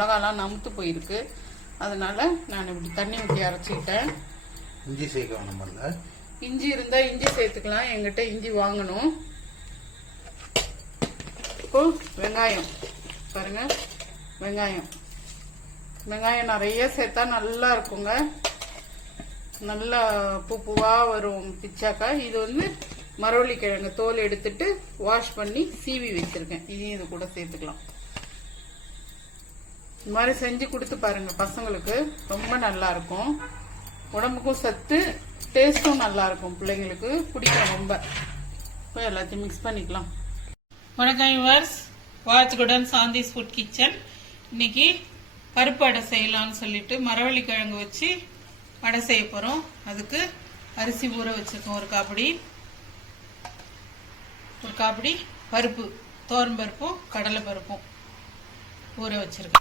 மிளகாலாம் நமுத்து போயிருக்கு. அதனால நான் இப்படி தண்ணி ஊற்றி அரைச்சிக்கிட்டேன். இஞ்சி சேர்க்க வேணும். இஞ்சி இருந்தால் இஞ்சி சேர்த்துக்கலாம். எங்கிட்ட இஞ்சி வாங்கணும். இப்போ வெங்காயம் பாருங்க. வெங்காயம் நிறைய சேர்த்தா நல்லா இருக்குங்க. நல்லா பூவாக வரும் பிச்சாக்கா. இது வந்து மரவள்ளி கிழங்கு தோல் எடுத்துட்டு வாஷ் பண்ணி சீவி வச்சிருக்கேன். இதையும் இது கூட சேர்த்துக்கலாம். இந்த மாதிரி செஞ்சு கொடுத்து பாருங்க. பசங்களுக்கு ரொம்ப நல்லா இருக்கும். உடம்புக்கும் சத்து, டேஸ்டும் நல்லா இருக்கும். பிள்ளைங்களுக்கு பிடிக்கும் ரொம்ப. இப்போ எல்லாத்தையும் மிக்ஸ் பண்ணிக்கலாம். வணக்கம் வியூவர்ஸ், வாட்ச்குடன் சாந்திஸ் ஃபுட் கிச்சன். இன்னைக்கு பருப்பு அடை செய்யலாம்னு சொல்லிட்டு மரவள்ளி கிழங்கு வச்சு அடை செய்ய போறோம். அதுக்கு அரிசி ஊற வச்சிருக்கோம். ஒரு காப்படி பருப்பு, தோரம் பருப்பும் கடலை பருப்பும் ஊற வச்சிருக்கேன்.